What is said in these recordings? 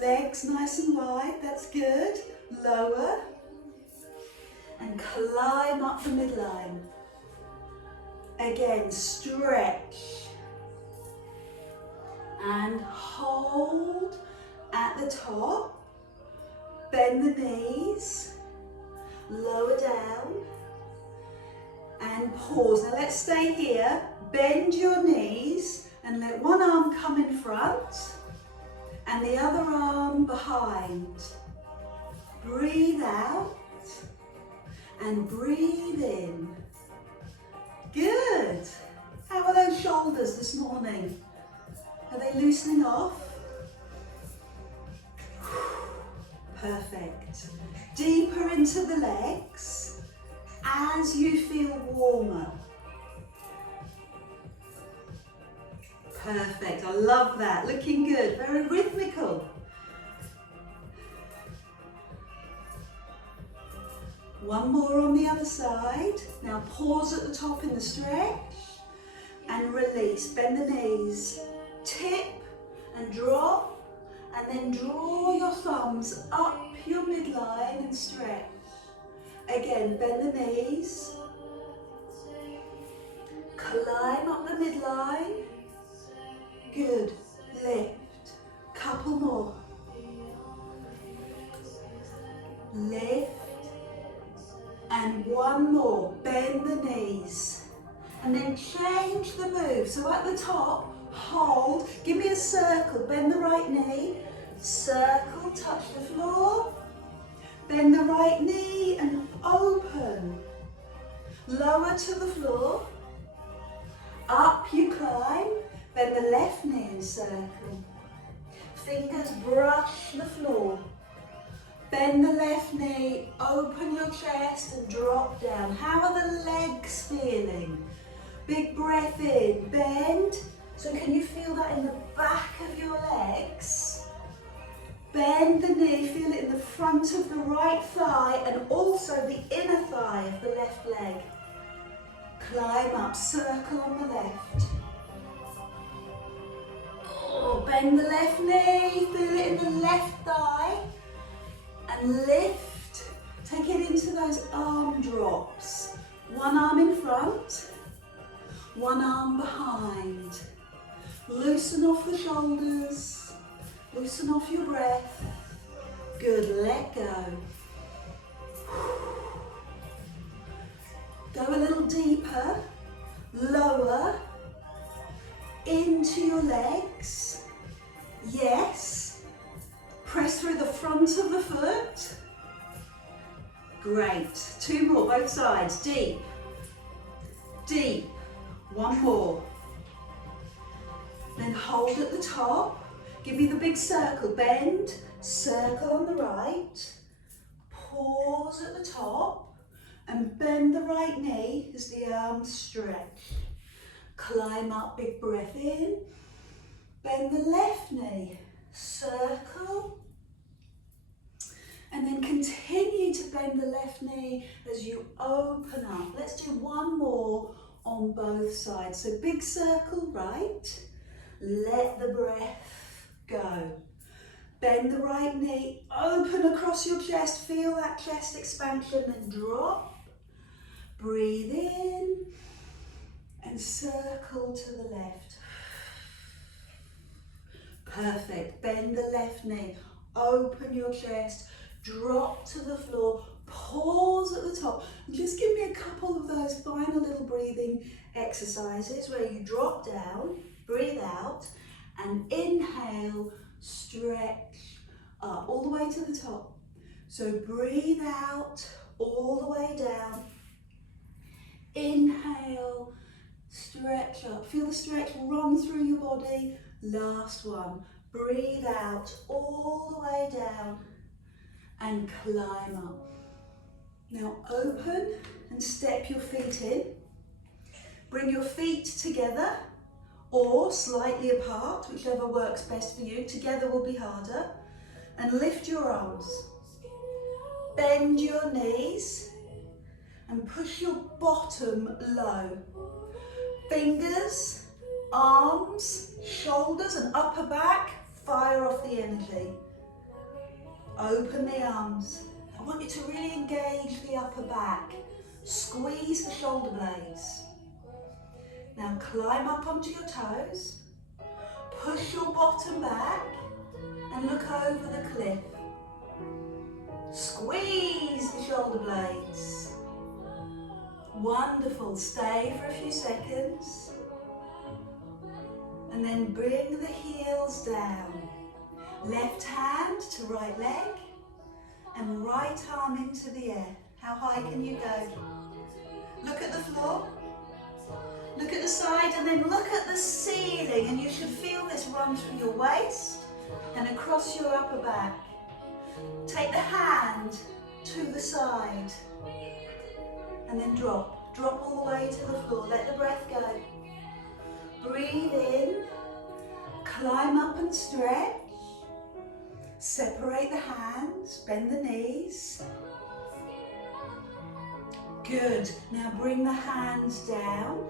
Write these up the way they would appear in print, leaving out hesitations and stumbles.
Legs nice and wide, that's good. Lower. And climb up the midline. Again, stretch. And hold at the top. Bend the knees. Lower down. And pause. Now let's stay here. Bend your knees and let one arm come in front and the other arm behind. Breathe out and breathe in. Good. How are those shoulders this morning? Are they loosening off? Perfect. Deeper into the legs as you feel warmer. Perfect, I love that. Looking good, very rhythmical. One more on the other side. Now pause at the top in the stretch and release. Bend the knees, tip and drop, and then draw your thumbs up your midline and stretch. Again, bend the knees, climb up the midline. Good, lift, couple more. Lift, and one more, bend the knees. And then change the move, so at the top, hold, give me a circle, bend the right knee, circle, touch the floor, bend the right knee and open, lower to the floor, up you climb, bend the left knee and circle, fingers brush the floor, bend the left knee, open your chest and drop down. How are the legs feeling? Big breath in, bend. So can you feel that in the back of your legs? Bend the knee, feel it in the front of the right thigh and also the inner thigh of the left leg. Climb up, circle on the left. Oh, bend the left knee, feel it in the left thigh. And lift, take it into those arm drops. One arm in front, one arm behind. Loosen off the shoulders, loosen off your breath. Good, let go. Go a little deeper, lower, into your legs. Yes. Press through the front of the foot. Great. Two more, both sides. Deep. Deep. One more. Then hold at the top. Give me the big circle. Bend. Circle on the right. Pause at the top. And bend the right knee as the arms stretch. Climb up, big breath in. Bend the left knee. Circle. And then continue to bend the left knee as you open up. Let's do one more on both sides. So big circle, right. Let the breath go. Bend the right knee, open across your chest. Feel that chest expansion and drop. Breathe in and circle to the left. Perfect. Bend the left knee, open your chest. Drop to the floor, pause at the top. Just give me a couple of those final little breathing exercises where you drop down, breathe out, and inhale, stretch up, all the way to the top. So breathe out, all the way down. Inhale, stretch up. Feel the stretch run through your body. Last one. Breathe out, all the way down. And climb up. Now open and step your feet in. Bring your feet together or slightly apart, whichever works best for you. Together will be harder. And lift your arms. Bend your knees and push your bottom low. Fingers, arms, shoulders and upper back, fire off the energy. Open the arms. I want you to really engage the upper back. Squeeze the shoulder blades. Now climb up onto your toes. Push your bottom back and look over the cliff. Squeeze the shoulder blades. Wonderful. Stay for a few seconds. And then bring the heels down. Left hand to right leg and right arm into the air. How high can you go? Look at the floor. Look at the side and then look at the ceiling, and you should feel this run through your waist and across your upper back. Take the hand to the side and then drop. Drop all the way to the floor. Let the breath go. Breathe in. Climb up and stretch. Separate the hands. Bend the knees. Good. Now bring the hands down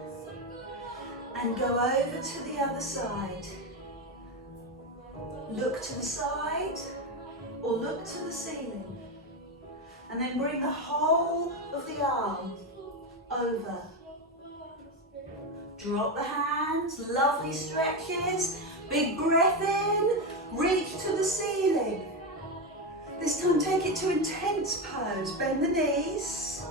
and go over to the other side. Look to the side or look to the ceiling. And then bring the whole of the arm over. Drop the hands, lovely stretches. Big breath in, reach to the ceiling. This time take it to intense pose. Bend the knees.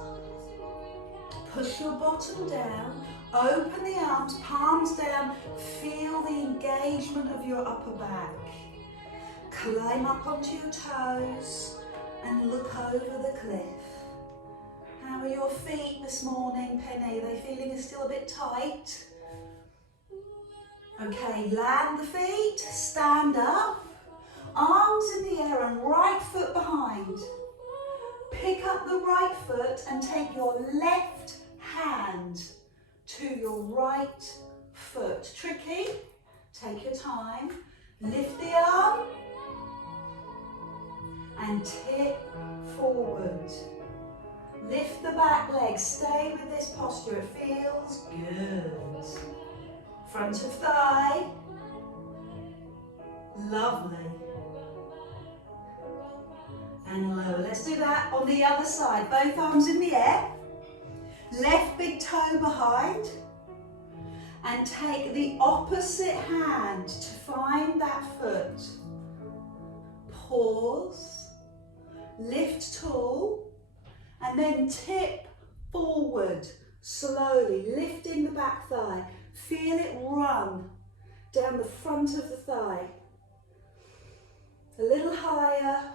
Push your bottom down. Open the arms, palms down. Feel the engagement of your upper back. Climb up onto your toes and look over the cliff. How are your feet this morning, Penny? Are they feeling still a bit tight? Okay, land the feet, stand up, arms in the air and right foot behind. Pick up the right foot and take your left hand to your right foot. Tricky, take your time. Lift the arm and tip forward. Lift the back leg, stay with this posture, it feels good. Front of thigh, lovely. And lower, let's do that on the other side. Both arms in the air, left big toe behind, and take the opposite hand to find that foot. Pause, lift tall, and then tip forward slowly, lifting the back thigh. Feel it run down the front of the thigh. A little higher.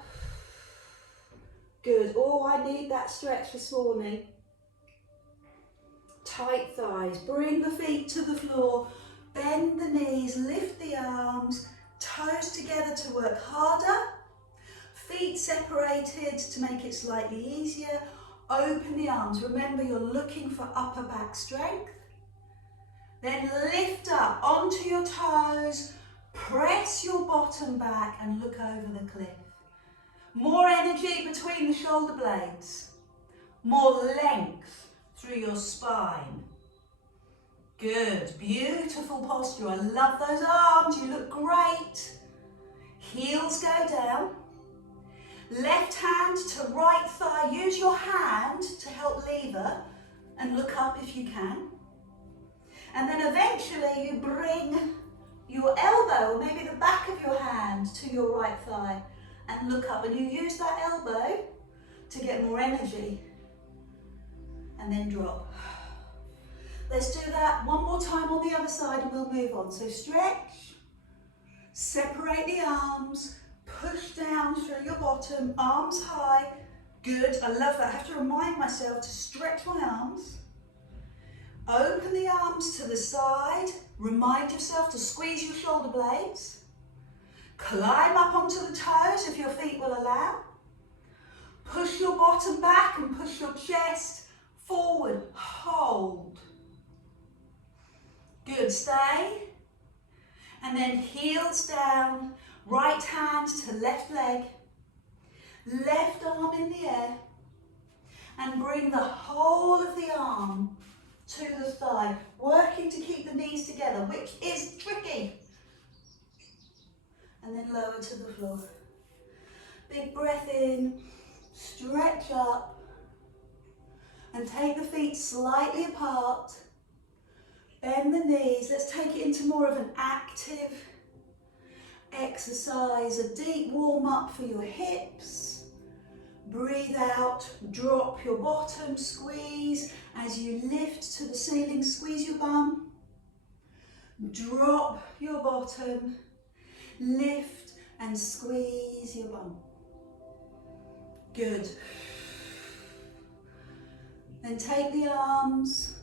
Good. Oh, I need that stretch this morning. Tight thighs. Bring the feet to the floor. Bend the knees, lift the arms, toes together to work harder. Feet separated to make it slightly easier. Open the arms. Remember, you're looking for upper back strength. Then lift up onto your toes, press your bottom back and look over the cliff. More energy between the shoulder blades. More length through your spine. Good, beautiful posture. I love those arms, you look great. Heels go down. Left hand to right thigh. Use your hand to help lever and look up if you can. And then eventually you bring your elbow, or maybe the back of your hand, to your right thigh and look up. And you use that elbow to get more energy. And then drop. Let's do that one more time on the other side and we'll move on. So stretch, separate the arms, push down through your bottom, arms high. Good, I love that. I have to remind myself to stretch my arms. Open the arms to the side. Remind yourself to squeeze your shoulder blades. Climb up onto the toes if your feet will allow. Push your bottom back and push your chest forward. Hold. Good, stay. And then heels down. Right hand to left leg. Left arm in the air. And bring the whole of the arm to the thigh, working to keep the knees together, which is tricky. And then lower to the floor. Big breath in, stretch up, and take the feet slightly apart. Bend the knees. Let's take it into more of an active exercise, a deep warm up for your hips. Breathe out, drop your bottom, squeeze as you lift to the ceiling, squeeze your bum. Drop your bottom, lift and squeeze your bum. Good. Then take the arms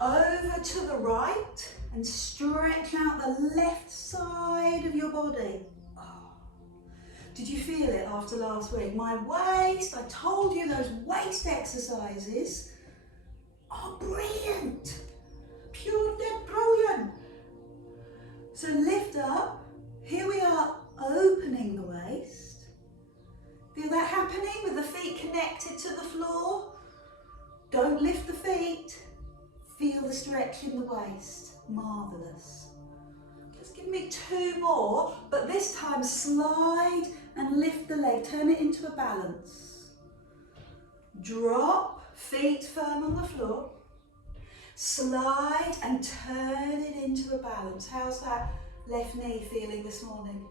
over to the right and stretch out the left side of your body. Oh. Did you feel it after last week? My waist, I told you those waist exercises are brilliant. Pure, they're brilliant. So lift up. Here we are, opening the waist. Feel that happening with the feet connected to the floor? Don't lift the feet. Feel the stretch in the waist. Marvellous. Just give me 2 more, but this time slide and lift the leg. Turn it into a balance. Drop, feet firm on the floor. Slide and turn it into a balance. How's that left knee feeling this morning?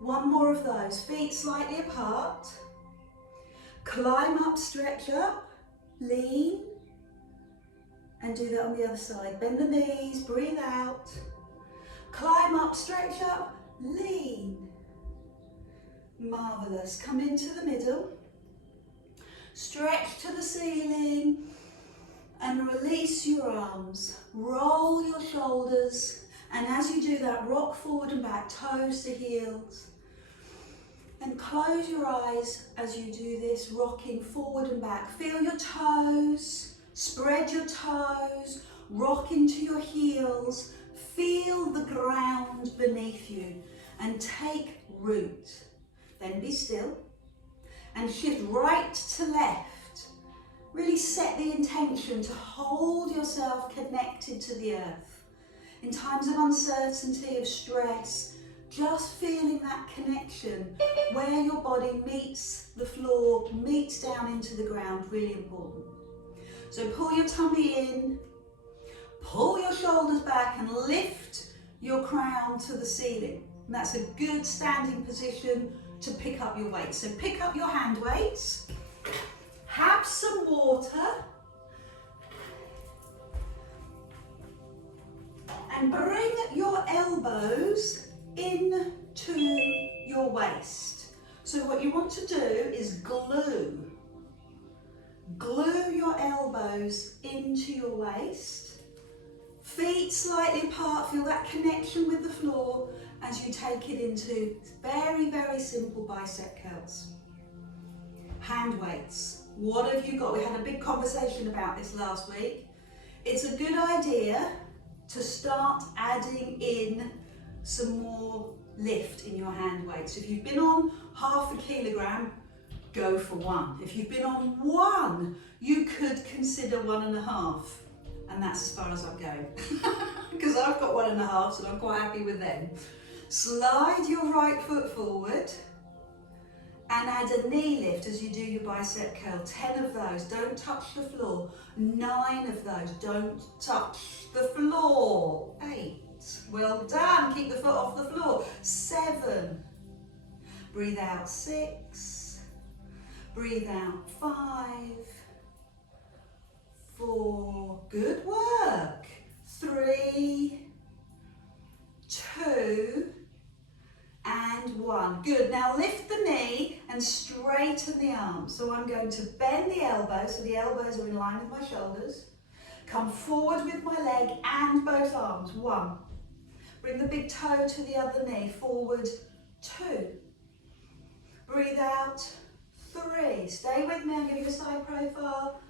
1 more of those. Feet slightly apart. Climb up, stretch up, lean. And do that on the other side. Bend the knees, breathe out. Climb up, stretch up, lean. Marvellous. Come into the middle. Stretch to the ceiling. And release your arms. Roll your shoulders. And as you do that, rock forward and back, toes to heels. And close your eyes as you do this, rocking forward and back. Feel your toes, spread your toes, rock into your heels. Feel the ground beneath you and take root. Then be still and shift right to left. Really set the intention to hold yourself connected to the earth. In times of uncertainty, of stress, just feeling that connection where your body meets the floor, meets down into the ground, really important. So pull your tummy in, pull your shoulders back and lift your crown to the ceiling. And that's a good standing position to pick up your weights. So pick up your hand weights, have some water, and bring your elbows into your waist. So what you want to do is glue your elbows into your waist. Feet slightly apart, feel that connection with the floor as you take it into very, very simple bicep curls. Hand weights. What have you got? We had a big conversation about this last week. It's a good idea to start adding in some more lift in your hand weights. If you've been on 1/2 kilogram, go for 1. If you've been on 1, you could consider 1.5. And that's as far as I'm going. Because I've got 1.5, so I'm quite happy with them. Slide your right foot forward and add a knee lift as you do your bicep curl. 10 of those, don't touch the floor. 9 of those, don't touch the floor. 8, well done, keep the foot off the floor. 7, breathe out. 6, breathe out. 5, 4, good work. 3, 2, and 1. Good. Now lift the knee and straighten the arms. So I'm going to bend the elbows, so the elbows are in line with my shoulders. Come forward with my leg and both arms. 1. Bring the big toe to the other knee. Forward. 2. Breathe out. 3. Stay with me. I'm giving you a side profile.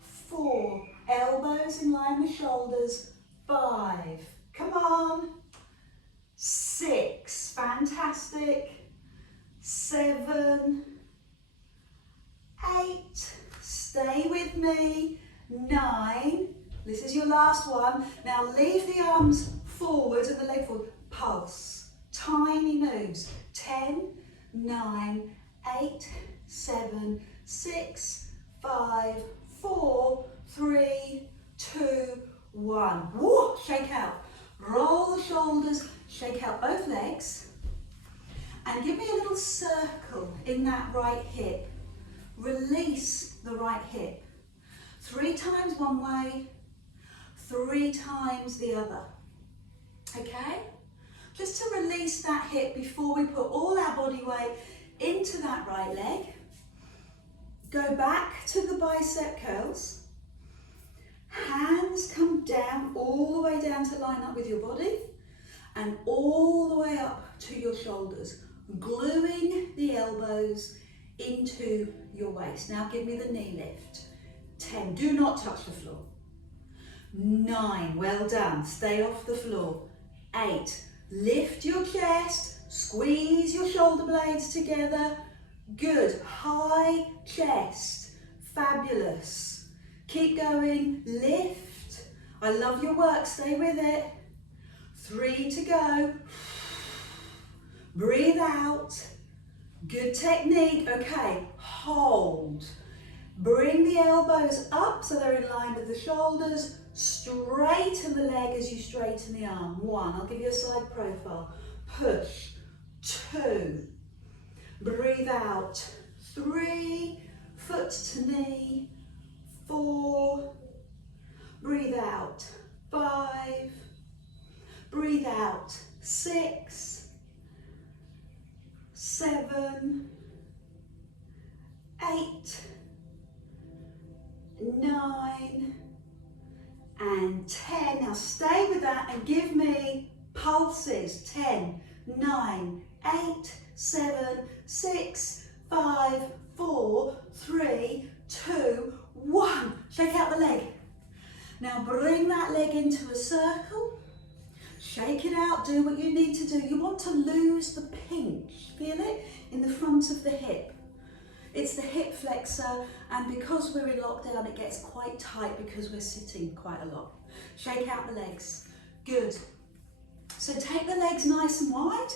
4. Elbows in line with shoulders. 5. Come on. 6, fantastic. 7, 8, stay with me. 9, this is your last one. Now leave the arms forward and the leg forward. Pulse, tiny moves. 10, 9, 8, 7, 6, 5, 4, 3, 2, 1. Woo, shake out. Roll the shoulders, shake out both legs. And give me a little circle in that right hip. Release the right hip. 3 times one way, 3 times the other. Okay? Just to release that hip before we put all our body weight into that right leg. Go back to the bicep curls. Hands come down, all the way down to line up with your body and all the way up to your shoulders, gluing the elbows into your waist. Now give me the knee lift. 10, do not touch the floor. 9, well done, stay off the floor. 8, lift your chest, squeeze your shoulder blades together. Good, high chest, fabulous. Keep going, lift. I love your work, stay with it. 3 to go. Breathe out. Good technique. Okay, hold. Bring the elbows up so they're in line with the shoulders. Straighten the leg as you straighten the arm. 1, I'll give you a side profile. Push. 2. Breathe out. 3, foot to knee. 4. Breathe out. 5. Breathe out. 6. 7. 8. 9. And 10. Now stay with that and give me pulses. 10, 9, 8, 7, 6, 5, 4, 3, 2, 1. Shake out the leg. Now bring that leg into a circle. Shake it out, do what you need to do. You want to lose the pinch. Feel it in the front of the hip. It's the hip flexor, and because we're in lockdown, it gets quite tight because we're sitting quite a lot. Shake out the legs. Good. So take the legs nice and wide,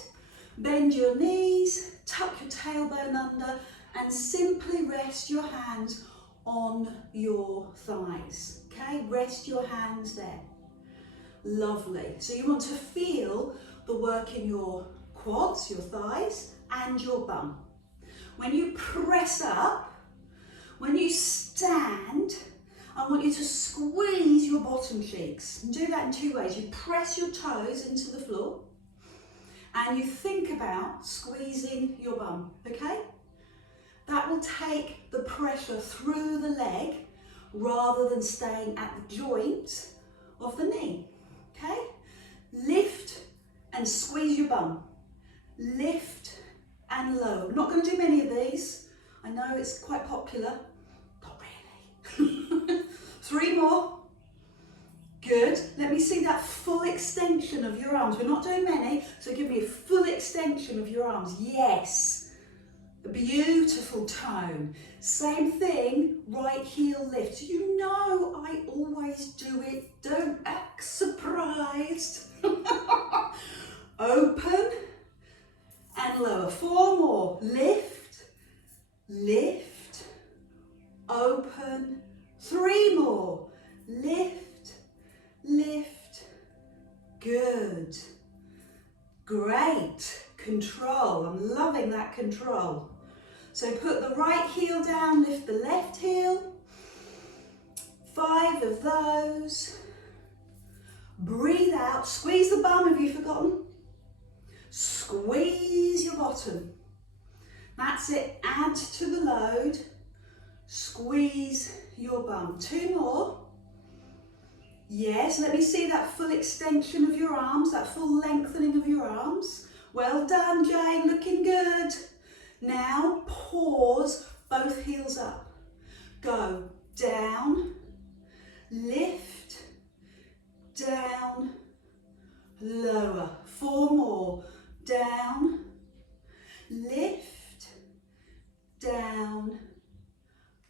bend your knees, tuck your tailbone under, and simply rest your hands on your thighs. Okay, rest your hands there. Lovely. So you want to feel the work in your quads, your thighs, and your bum. When you press up, when you stand, I want you to squeeze your bottom cheeks. And do that in 2 ways. You press your toes into the floor and you think about squeezing your bum, okay? That will take the pressure through the leg rather than staying at the joint of the knee, okay? Lift and squeeze your bum. Lift and low. I'm not going to do many of these. I know it's quite popular. Not really. 3 more. Good. Let me see that full extension of your arms. We're not doing many, so give me a full extension of your arms. Yes. A beautiful tone. Same thing, right heel lift. You know I always do it. Don't act surprised. Open and lower. 4 more. Lift, lift, open. 3 more. Lift, lift. Good. Great. Control. I'm loving that control. So put the right heel down, lift the left heel. 5 of those. Breathe out. Squeeze the bum. Have you forgotten? Squeeze your bottom. That's it. Add to the load. Squeeze your bum. 2 more. Yes, let me see that full extension of your arms, that full lengthening of your arms. Well done, Jane, looking good. Now pause, both heels up. Go down, lift, down, lower. 4 more. Down, lift, down,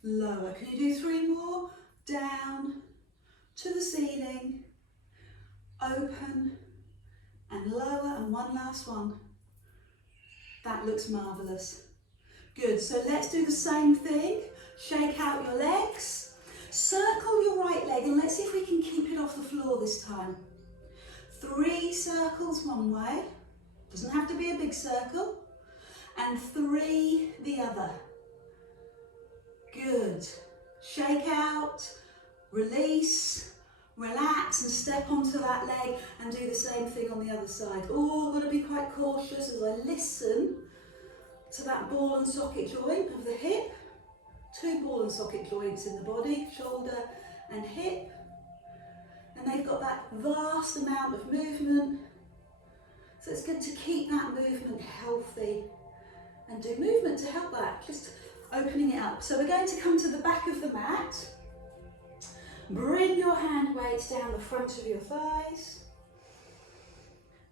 lower. Can you do 3 more? Down to the ceiling, open and lower, and one last one. That looks marvellous. Good, so let's do the same thing. Shake out your legs. Circle your right leg and let's see if we can keep it off the floor this time. 3 circles one way. Doesn't have to be a big circle. And 3 the other. Good. Shake out, release, relax and step onto that leg and do the same thing on the other side. Oh, I've got to be quite cautious as I listen to that ball and socket joint of the hip. 2 ball and socket joints in the body, shoulder and hip. And they've got that vast amount of movement. So it's good to keep that movement healthy and do movement to help that, just opening it up. So we're going to come to the back of the mat. Bring your hand weights down the front of your thighs.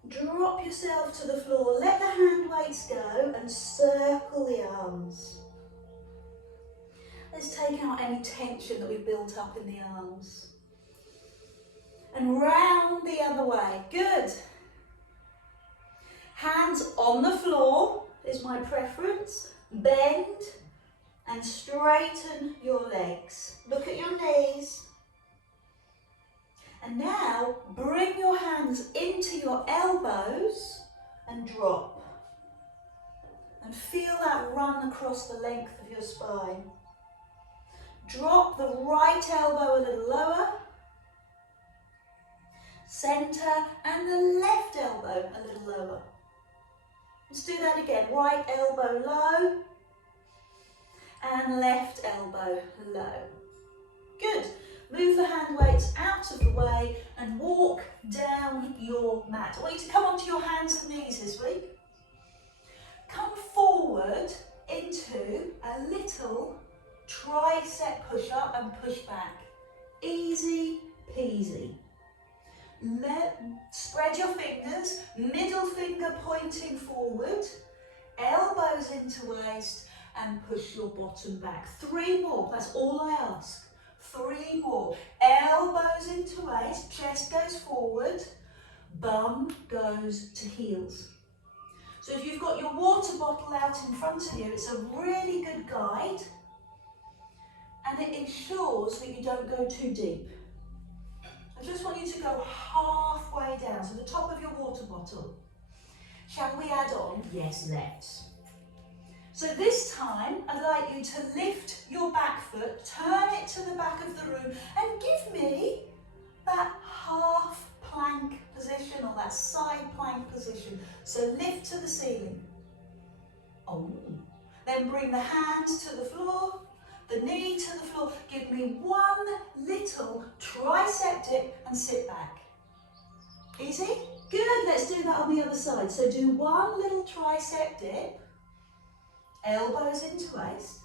Drop yourself to the floor, let the hand weights go and circle the arms. Let's take out any tension that we've built up in the arms. And round the other way, good. Hands on the floor is my preference. Bend and straighten your legs. Look at your knees. And now bring your hands into your elbows and drop. And feel that run across the length of your spine. Drop the right elbow a little lower. Centre and the left elbow a little lower. Let's do that again. Right elbow low and left elbow low. Good. Move the hand weights out of the way and walk down your mat. I want you to come onto your hands and knees this week. Come forward into a little tricep push up and push back. Easy peasy. Spread your fingers, middle finger pointing forward, elbows into waist and push your bottom back. 3 more, that's all I ask. 3 more. Elbows into waist, chest goes forward, bum goes to heels. So if you've got your water bottle out in front of you, it's a really good guide and it ensures that you don't go too deep. I just want you to go halfway down, so the top of your water bottle. Shall we add on? Yes, let's. So this time, I'd like you to lift your back foot, turn it to the back of the room, and give me that half plank position or that side plank position. So lift to the ceiling. Oh. Then bring the hand to the floor, the knee to the floor. Give me 1 little tricep dip and sit back. Easy? Good, let's do that on the other side. So do 1 little tricep dip, elbows into waist.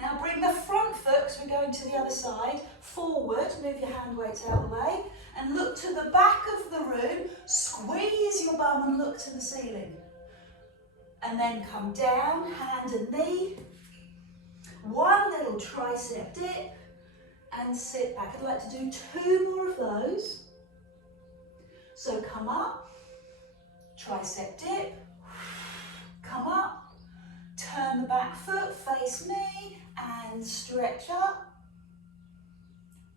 Now bring the front foot, because we're going to the other side, forward, move your hand weights out of the way, and look to the back of the room, squeeze your bum and look to the ceiling. And then come down, hand and knee, 1 little tricep dip, and sit back. I'd like to do 2 more of those. So come up, tricep dip, come up, turn the back foot, face me, and stretch up.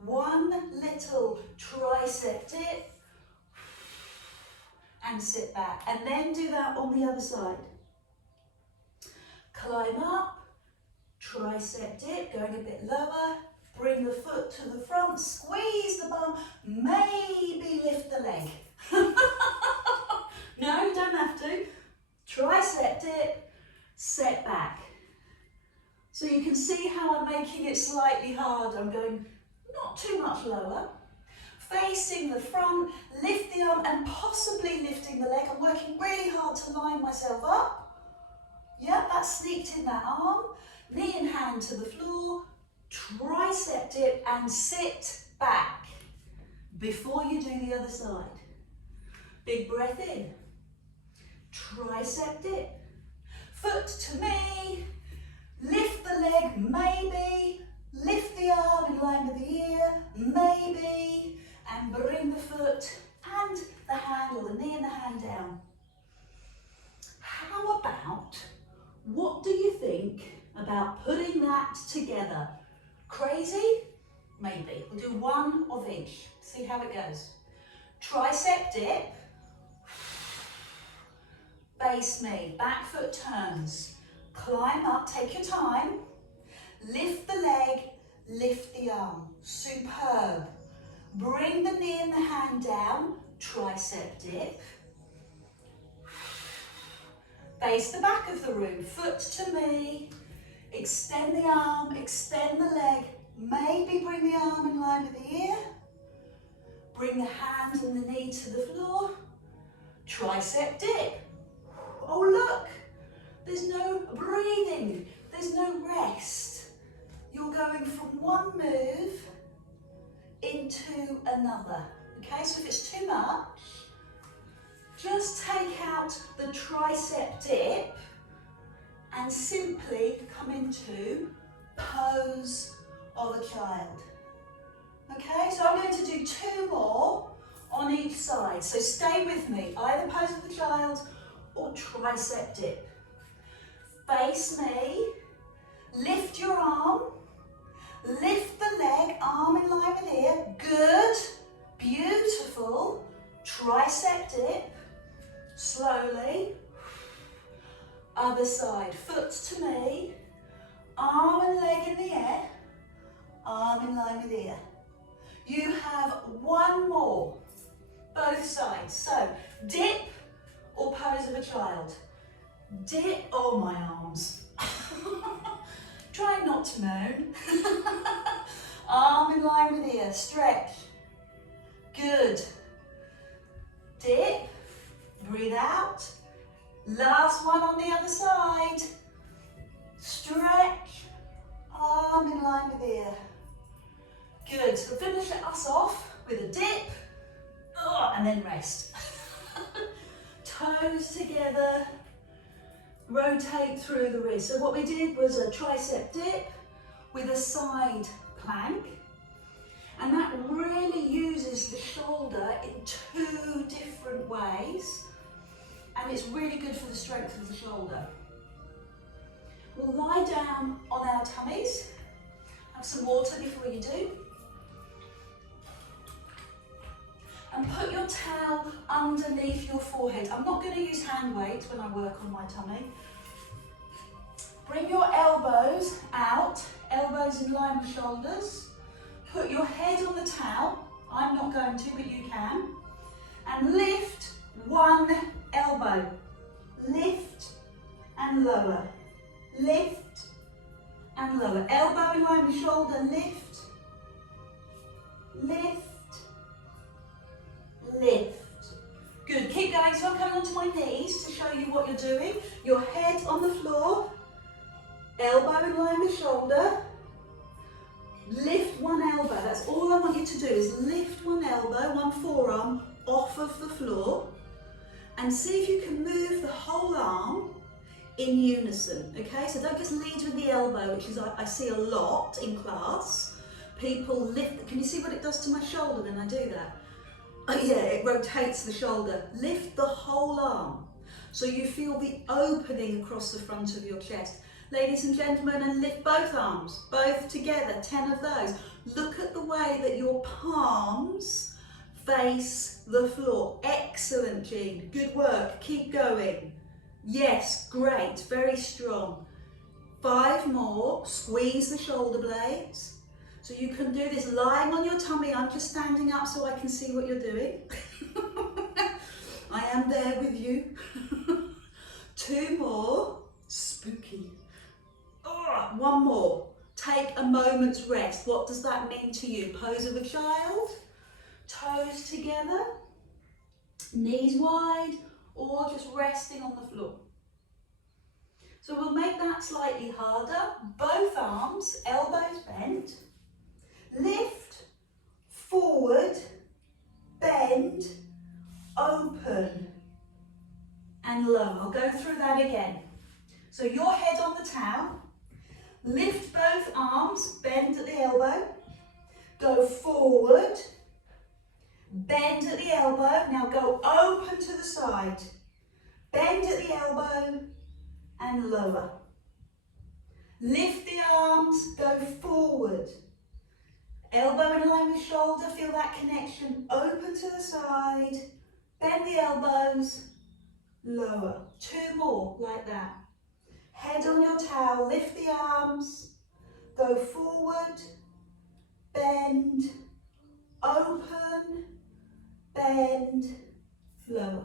1 little tricep dip, and sit back. And then do that on the other side. Climb up, tricep dip, going a bit lower. Bring the foot to the front, squeeze the bum, maybe lift the leg. No, you don't have to. Tricep dip, set back. So you can see how I'm making it slightly hard. I'm going not too much lower. Facing the front, lift the arm and possibly lifting the leg. I'm working really hard to line myself up. Yep, that's sneaked in that arm. Knee and hand to the floor, tricep dip and sit back before you do the other side. Big breath in, tricep dip, foot to me, lift the leg maybe, lift the arm in line with the ear maybe, and bring the foot and the hand or the knee and the hand down. How about what do you think about putting that together? Crazy? Maybe. We'll do one of each. See how it goes. Tricep dip. Face me. Back foot turns. Climb up. Take your time. Lift the leg. Lift the arm. Superb. Bring the knee and the hand down. Tricep dip. Face the back of the room. Foot to me. Extend the arm. Extend the leg. Maybe bring the arm in line with the ear. Bring the hand and the knee to the floor. Tricep dip. Oh look, there's no breathing, there's no rest. You're going from one move into another. Okay, so if it's too much, just take out the tricep dip and simply come into pose of a child. Okay, so I'm going to do 2 more on each side. So stay with me, either pose of the child or tricep dip. Face me, lift your arm, lift the leg, arm in line with ear. Good, beautiful. Tricep dip, slowly. Other side, foot to me, arm and leg in the air, arm in line with ear. You have 1 more, both sides. So dip or pose of a child. Dip, oh my arms. Try not to moan. Arm in line with ear, stretch. Good. Dip, breathe out. Last one on the other side. Stretch, arm in line with ear. Good, so finish us off with a dip, and then rest. Toes together, rotate through the wrist. So what we did was a tricep dip with a side plank, and that really uses the shoulder in 2 different ways, and it's really good for the strength of the shoulder. We'll lie down on our tummies, have some water before you do. And put your towel underneath your forehead. I'm not going to use hand weight when I work on my tummy. Bring your elbows out, elbows in line with shoulders. Put your head on the towel. I'm not going to, but you can. And lift 1 elbow. Lift and lower. Lift and lower. Elbow in line with shoulder, lift. Lift. Lift. Good, keep going. So I'm coming onto my knees to show you what you're doing. Your head on the floor, elbow in line with shoulder. Lift 1 elbow. That's all I want you to do is lift 1 elbow, 1 forearm off of the floor, and see if you can move the whole arm in unison. Okay, so don't just lead with the elbow, which is I see a lot in class. People lift. Can you see what it does to my shoulder when I do that? Oh yeah, it rotates the shoulder. Lift the whole arm so you feel the opening across the front of your chest. Ladies and gentlemen, and lift both arms, both together, 10 of those. Look at the way that your palms face the floor. Excellent, Jean. Good work. Keep going. Yes, great. Very strong. 5 more. Squeeze the shoulder blades. So you can do this lying on your tummy. I'm just standing up so I can see what you're doing. I am there with you. 2 more. Spooky. Oh, 1 more. Take a moment's rest. What does that mean to you? Pose of a child. Toes together. Knees wide. Or just resting on the floor. So we'll make that slightly harder. Both arms, elbows bent. Lift, forward, bend, open, and low. I'll go through that again. So your head on the towel, lift both arms, bend at the elbow, go forward, bend at the elbow, now go open to the side, bend at the elbow, and lower. Lift the arms, go forward. Elbow in line with shoulder, feel that connection. Open to the side, bend the elbows, lower. 2 more like that. Head on your towel, lift the arms, go forward, bend, open, bend, lower.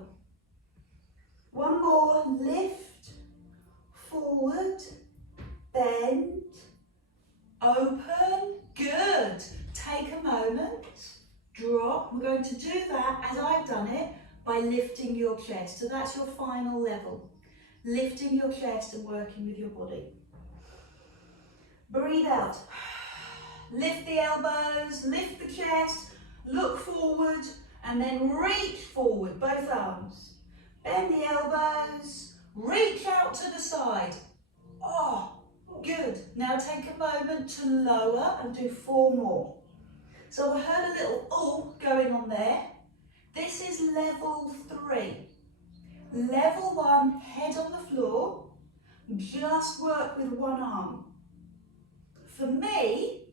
1 more, lift, forward, bend, open, good. Take a moment, drop. We're going to do that as I've done it by lifting your chest. So that's your final level. Lifting your chest and working with your body. Breathe out. Lift the elbows, lift the chest, look forward, and then reach forward, both arms. Bend the elbows, reach out to the side. Oh, good. Now take a moment to lower and do 4 more. So we heard a little oh going on there. This is level 3. Level 1, head on the floor, just work with 1 arm. For me,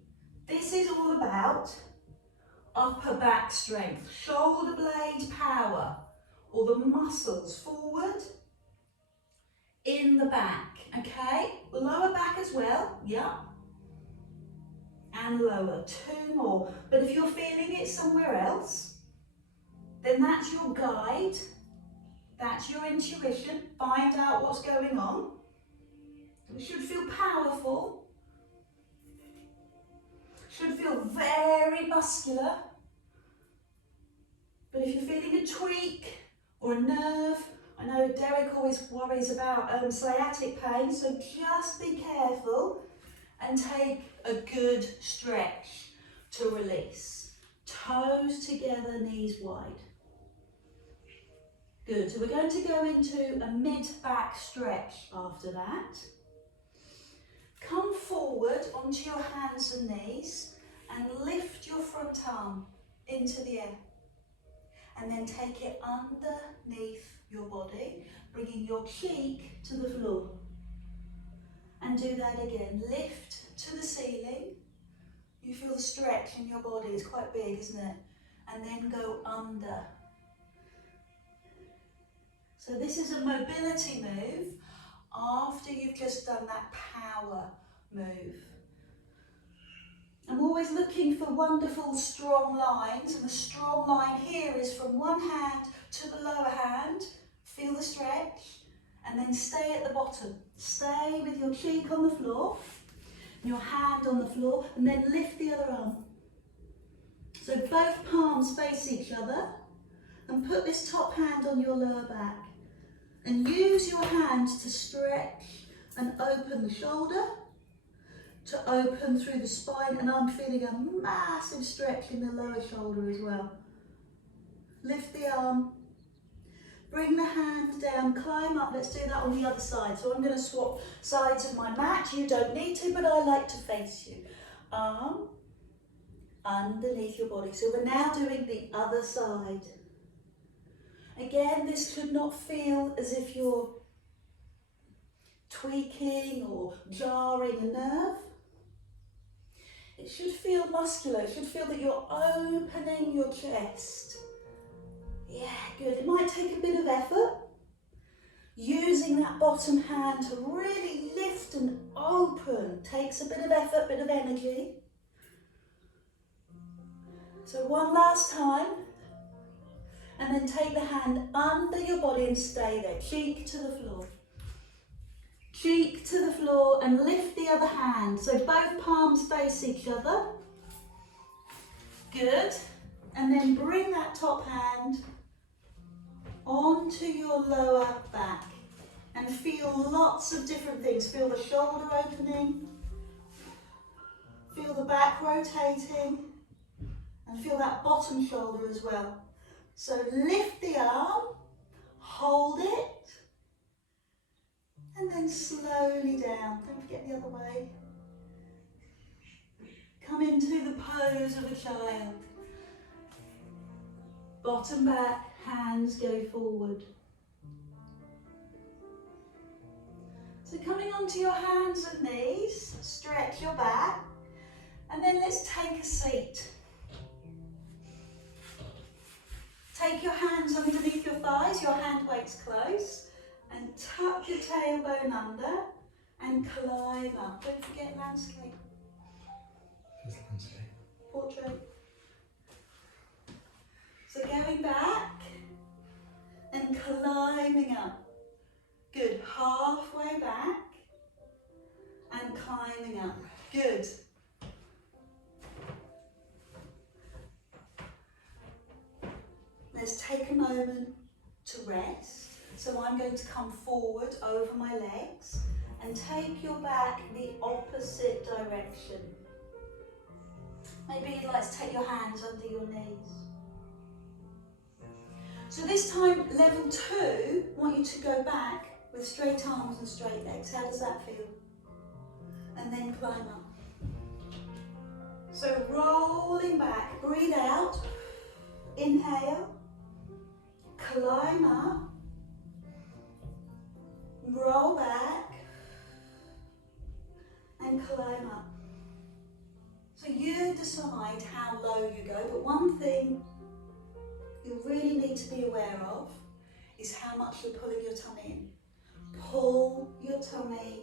this is all about upper back strength, shoulder blade power, or the muscles forward, in the back, okay? Lower back as well, yeah. And lower, 2 more. But if you're feeling it somewhere else, then that's your guide. That's your intuition. Find out what's going on. It should feel powerful. Should feel very muscular. But if you're feeling a tweak or a nerve, I know Derek always worries about sciatic pain, so just be careful and take a good stretch to release. Toes together, knees wide. Good, so we're going to go into a mid-back stretch after that. Come forward onto your hands and knees and lift your front arm into the air. And then take it underneath your body, bringing your cheek to the floor. And do that again. Lift to the ceiling. You feel the stretch in your body, it's quite big, isn't it? And then go under. So this is a mobility move after you've just done that power move. I'm always looking for wonderful strong lines, and the strong line here is from one hand to the lower hand. Feel the stretch, and then stay at the bottom. Stay with your cheek on the floor, your hand on the floor, and then lift the other arm. So both palms face each other, and put this top hand on your lower back. And use your hand to stretch and open the shoulder, to open through the spine, and I'm feeling a massive stretch in the lower shoulder as well. Lift the arm, bring the hand down, climb up. Let's do that on the other side. So I'm going to swap sides of my mat. You don't need to, but I like to face you. Arm underneath your body. So we're now doing the other side. Again, this should not feel as if you're tweaking or jarring a nerve. It should feel muscular. It should feel that you're opening your chest. Yeah, good. It might take a bit of effort. Using that bottom hand to really lift and open takes a bit of effort, bit of energy. So one last time. And then take the hand under your body and stay there, cheek to the floor. Cheek to the floor, and lift the other hand. So both palms face each other. Good. And then bring that top hand onto your lower back. And feel lots of different things. Feel the shoulder opening. Feel the back rotating. And feel that bottom shoulder as well. So lift the arm, hold it, and then slowly down. Don't forget the other way. Come into the pose of a child. Bottom back, hands go forward. So coming onto your hands and knees, stretch your back, and then let's take a seat. Take your hands underneath your thighs, your hand weights close, and tuck your tailbone under and climb up. Don't forget landscape. Just landscape. Portrait. So going back and climbing up. Good. Halfway back and climbing up. Good. Let's take a moment to rest. So I'm going to come forward over my legs and take your back the opposite direction. Maybe you'd like to take your hands under your knees. So this time, level 2, I want you to go back with straight arms and straight legs. How does that feel? And then climb up. So rolling back, breathe out, inhale, climb up, roll back, and climb up. So you decide how low you go, but one thing you really need to be aware of is how much you're pulling your tummy in. Pull your tummy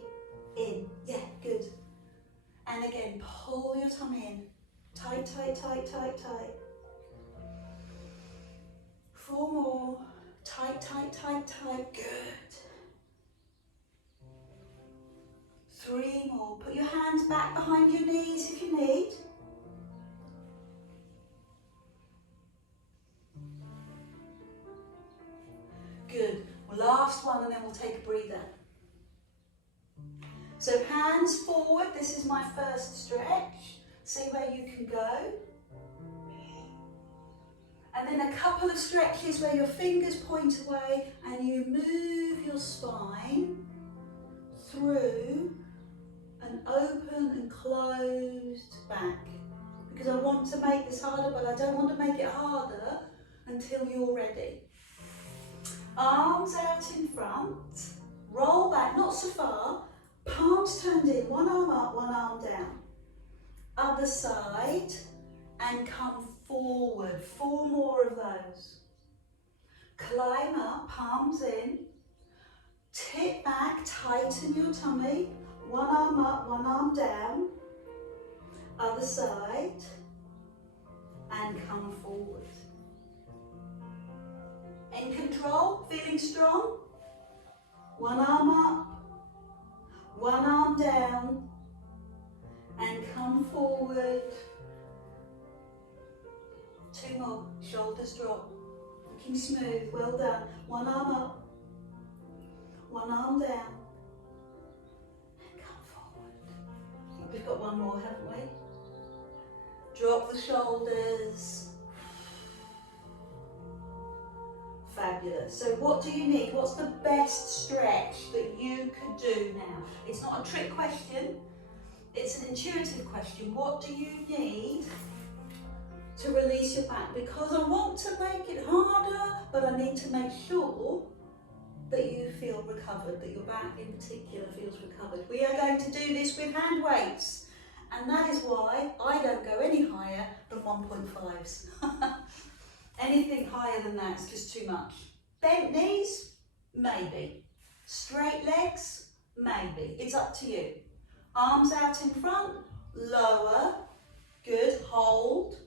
in. Yeah, good. And again, pull your tummy in. Tight, tight, tight, tight, tight. 4 more. Tight, tight, tight, tight. Good. 3 more. Put your hands back behind your knees if you need. Good. Well, last one and then we'll take a breather. So hands forward. This is my first stretch. See where you can go. And then a couple of stretches where your fingers point away and you move your spine through an open and closed back. Because I want to make this harder, but I don't want to make it harder until you're ready. Arms out in front, roll back, not so far, palms turned in, one arm up, one arm down. Other side, and come forward. 4 more of those. Climb up, palms in, tip back, tighten your tummy, one arm up, one arm down. Other side, and come forward. In control, feeling strong. One arm up, one arm down, and come forward. 2 more, shoulders drop. Looking smooth, well done. One arm up, one arm down, and come forward. We've got 1 more, haven't we? Drop the shoulders. Fabulous. So what do you need? What's the best stretch that you could do now? It's not a trick question. It's an intuitive question. What do you need to release your back? Because I want to make it harder, but I need to make sure that you feel recovered, that your back in particular feels recovered. We are going to do this with hand weights. And that is why I don't go any higher than 1.5s. Anything higher than that is just too much. Bent knees? Maybe. Straight legs? Maybe. It's up to you. Arms out in front, lower. Good, hold.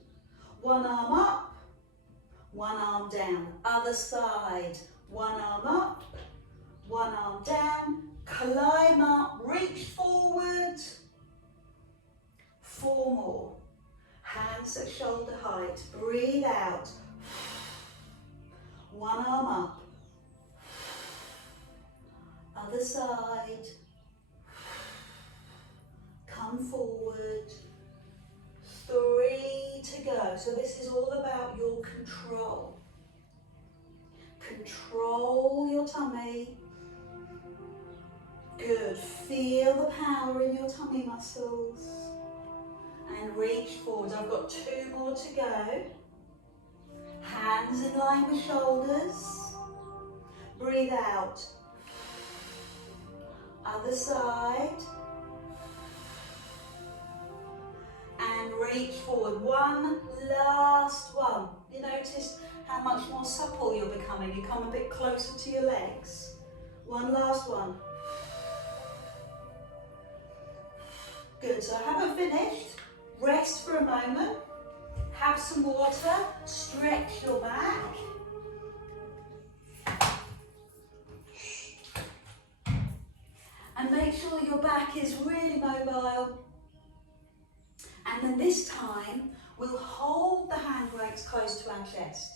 1 arm up, 1 arm down. Other side, 1 arm up, 1 arm down. Climb up, reach forward. 4 more. Hands at shoulder height. Breathe out. 1 arm up. Other side. Come forward. 3 to go. So this is all about your control. Control your tummy. Good. Feel the power in your tummy muscles. And reach forward. I've got 2 more to go. Hands in line with shoulders. Breathe out. Other Other side. And reach forward. One last one. You notice how much more supple you're becoming. You come a bit closer to your legs. One last one. Good, so I haven't finished. Rest for a moment. Have some water. Stretch your back. And make sure your back is really mobile. And then this time, we'll hold the hand weights close to our chest.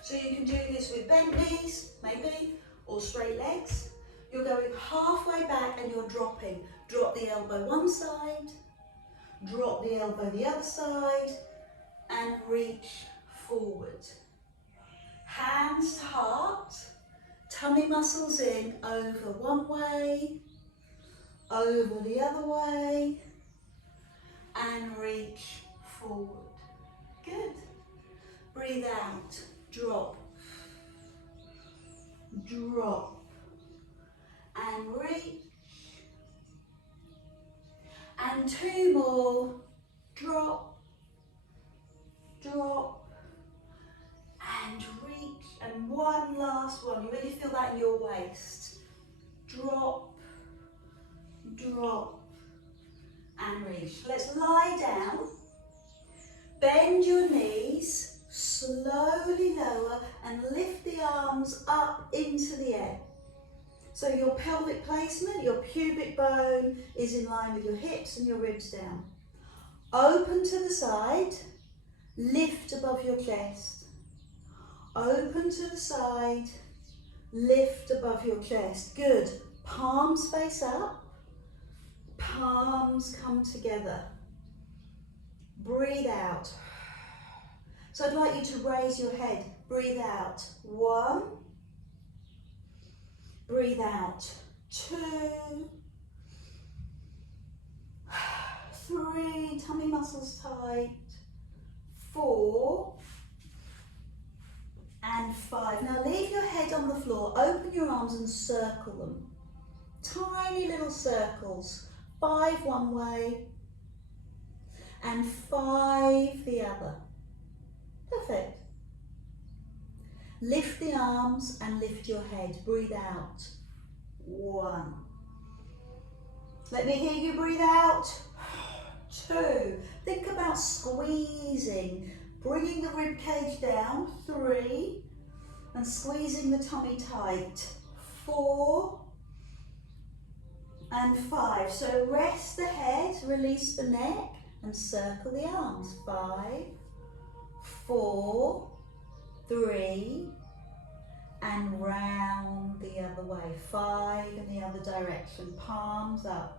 So you can do this with bent knees, maybe, or straight legs. You're going halfway back and you're dropping. Drop the elbow one side, drop the elbow the other side, and reach forward. Hands to heart, tummy muscles in, over one way, over the other way, and reach forward. Good. Breathe out, drop, drop, and reach. And two more, drop, drop, and reach. And one last one, you really feel that in your waist. Drop, drop, and reach. Let's lie down, bend your knees, slowly lower, and lift the arms up into the air. So your pelvic placement, your pubic bone is in line with your hips and your ribs down. Open to the side, lift above your chest. Open to the side, lift above your chest. Good. Palms face up, palms come together. Breathe out. So I'd like you to raise your head. Breathe out. One. Breathe out. Two. Three. Tummy muscles tight. Four. And five. Now leave your head on the floor. Open your arms and circle them. Tiny little circles. 5 one way and 5 the other. Perfect. Lift the arms and lift your head. Breathe out. 1. Let me hear you breathe out. 2. Think about squeezing, bringing the rib cage down. 3. And squeezing the tummy tight. 4. And 5. So rest the head, release the neck, and circle the arms. 5, 4, 3, and round the other way. 5 in the other direction. Palms up.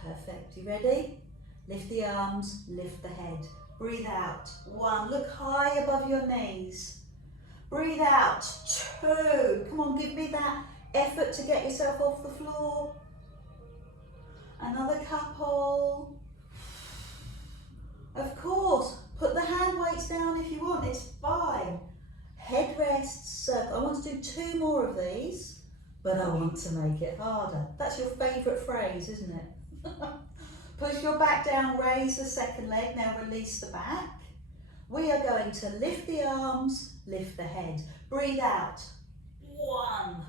Perfect. You ready? Lift the arms, lift the head. Breathe out. 1. Look high above your knees. Breathe out. 2. Come on, give me that effort to get yourself off the floor. Another couple. Of course, put the hand weights down if you want, it's fine. Head rests, circle. I want to do 2 more of these, but I want to make it harder. That's your favourite phrase, isn't it? Push your back down, raise the second leg, now release the back. We are going to lift the arms, lift the head. Breathe out. 1.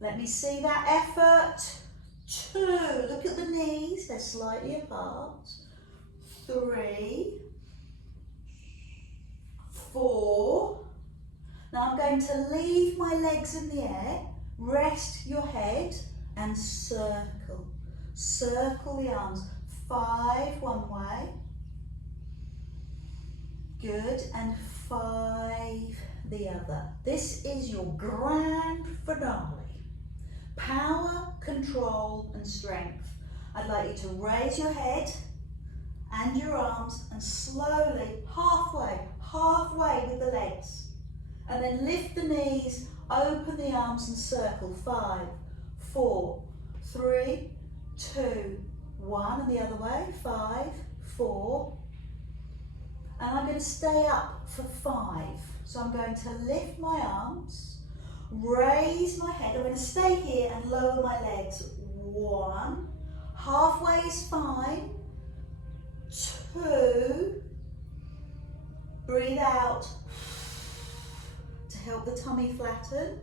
Let me see that effort. 2, look at the knees, they're slightly apart. 3, 4. Now I'm going to leave my legs in the air, rest your head and circle. Circle the arms. 5 one way. Good, and 5 the other. This is your grand finale. Power, control and strength. I'd like you to raise your head and your arms and slowly, halfway with the legs. And then lift the knees, open the arms and circle. 5, 4, 3, 2, 1. And the other way. 5, 4. And I'm going to stay up for 5. So I'm going to lift my arms, raise my head. I'm going to stay here and lower my legs. 1, halfway is fine. 2, breathe out to help the tummy flatten.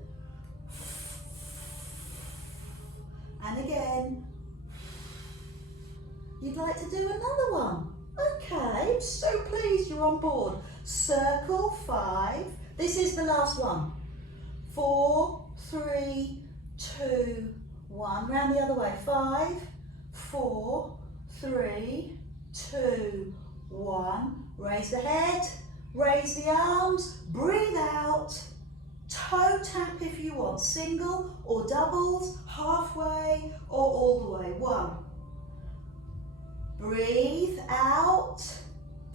And again. You'd like to do another one? Okay, I'm so pleased you're on board. Circle 5. This is the last one. 4, 3, 2, 1. Round the other way. 5, 4, 3, 2, 1. Raise the head, raise the arms, breathe out. Toe tap if you want. Single or doubles, halfway or all the way. 1. Breathe out.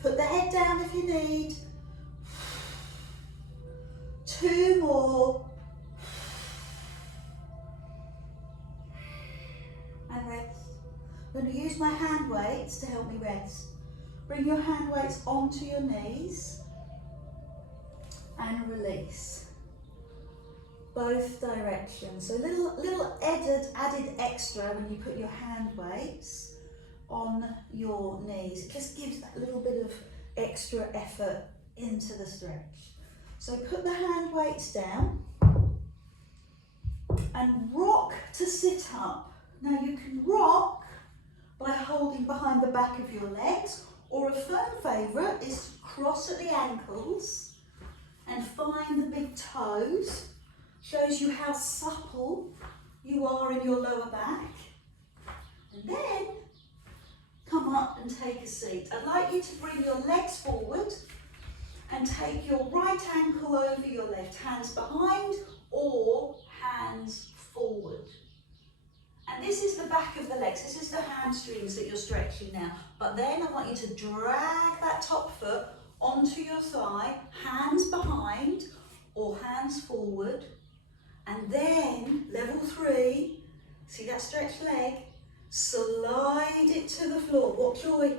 Put the head down if you need. 2 more. And rest. I'm going to use my hand weights to help me rest. Bring your hand weights onto your knees and release. Both directions. So little added extra when you put your hand weights on your knees. It just gives that little bit of extra effort into the stretch. So put the hand weights down and rock to sit up. Now you can rock by holding behind the back of your legs, or a firm favourite is to cross at the ankles and find the big toes. Shows you how supple you are in your lower back. And then come up and take a seat. I'd like you to bring your legs forward and take your right ankle over your left, hands behind or hands forward. And this is the back of the legs, this is the hamstrings that you're stretching now. But then I want you to drag that top foot onto your thigh, hands behind or hands forward. And then, level 3, see that stretched leg? Slide it to the floor. What joy,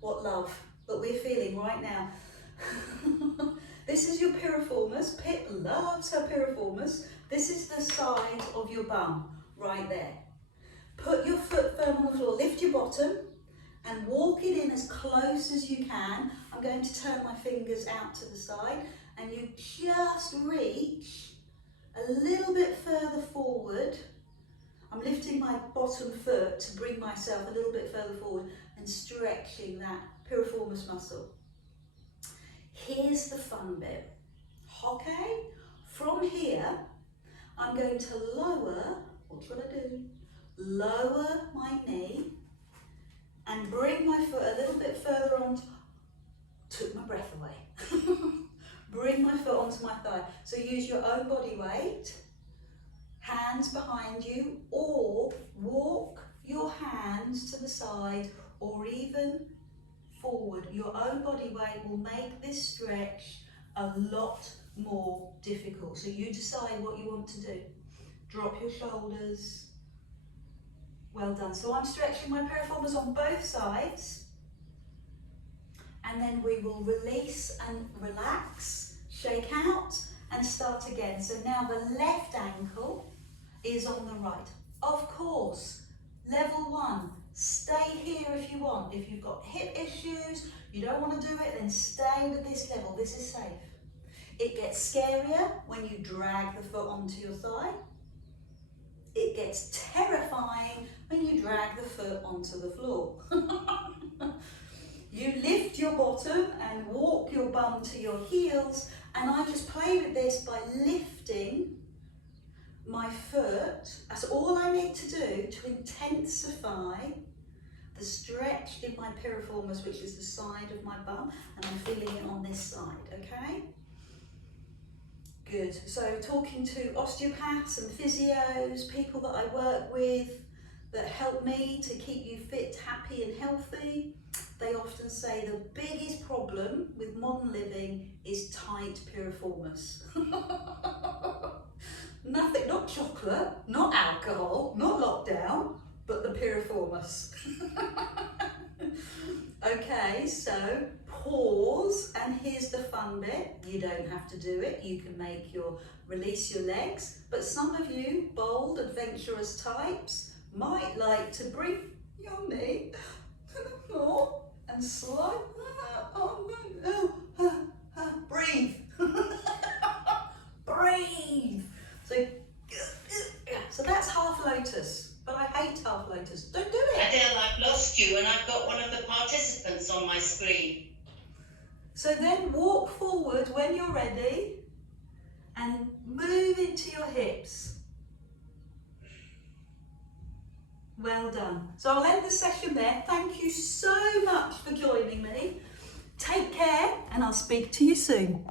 what love that we're feeling right now. This is your piriformis. Pip loves her piriformis. This is the side of your bum, right there. Put your foot firm on the floor, lift your bottom and walk it in as close as you can. I'm going to turn my fingers out to the side and you just reach a little bit further forward. I'm lifting my bottom foot to bring myself a little bit further forward and stretching that piriformis muscle. Here's the fun bit, okay? From here, I'm going to lower, what should I do? Lower my knee and bring my foot a little bit further on, took my breath away. Bring my foot onto my thigh. So use your own body weight, hands behind you, or walk your hands to the side or even forward. Your own body weight will make this stretch a lot more difficult. So you decide what you want to do. Drop your shoulders. Well done. So I'm stretching my piriformis on both sides. And then we will release and relax, shake out and start again. So now the left ankle is on the right. Of course, level 1, stay here if you want. If you've got hip issues, you don't want to do it, then stay with this level. This is safe. It gets scarier when you drag the foot onto your thigh. It gets terrifying when you drag the foot onto the floor. You lift your bottom and walk your bum to your heels, and I just play with this by lifting my foot. That's all I need to do to intensify the stretch in my piriformis, which is the side of my bum, and I'm feeling it on this side, okay? Good. So talking to osteopaths and physios, people that I work with that help me to keep you fit, happy and healthy, they often say the biggest problem with modern living is tight piriformis. Nothing, not chocolate, not alcohol, not lockdown, but the piriformis. Okay, so pause, and here's the fun bit. You don't have to do it. You can release your legs, but some of you bold, adventurous types might like to bring your knee to the floor and slide that on. Breathe. Breathe. So that's half lotus. But I hate half lotus. Don't do it. Adele, I've lost you and I've got one of the participants on my screen. So then walk forward when you're ready and move into your hips. Well done. So I'll end the session there. Thank you so much for joining me. Take care and I'll speak to you soon.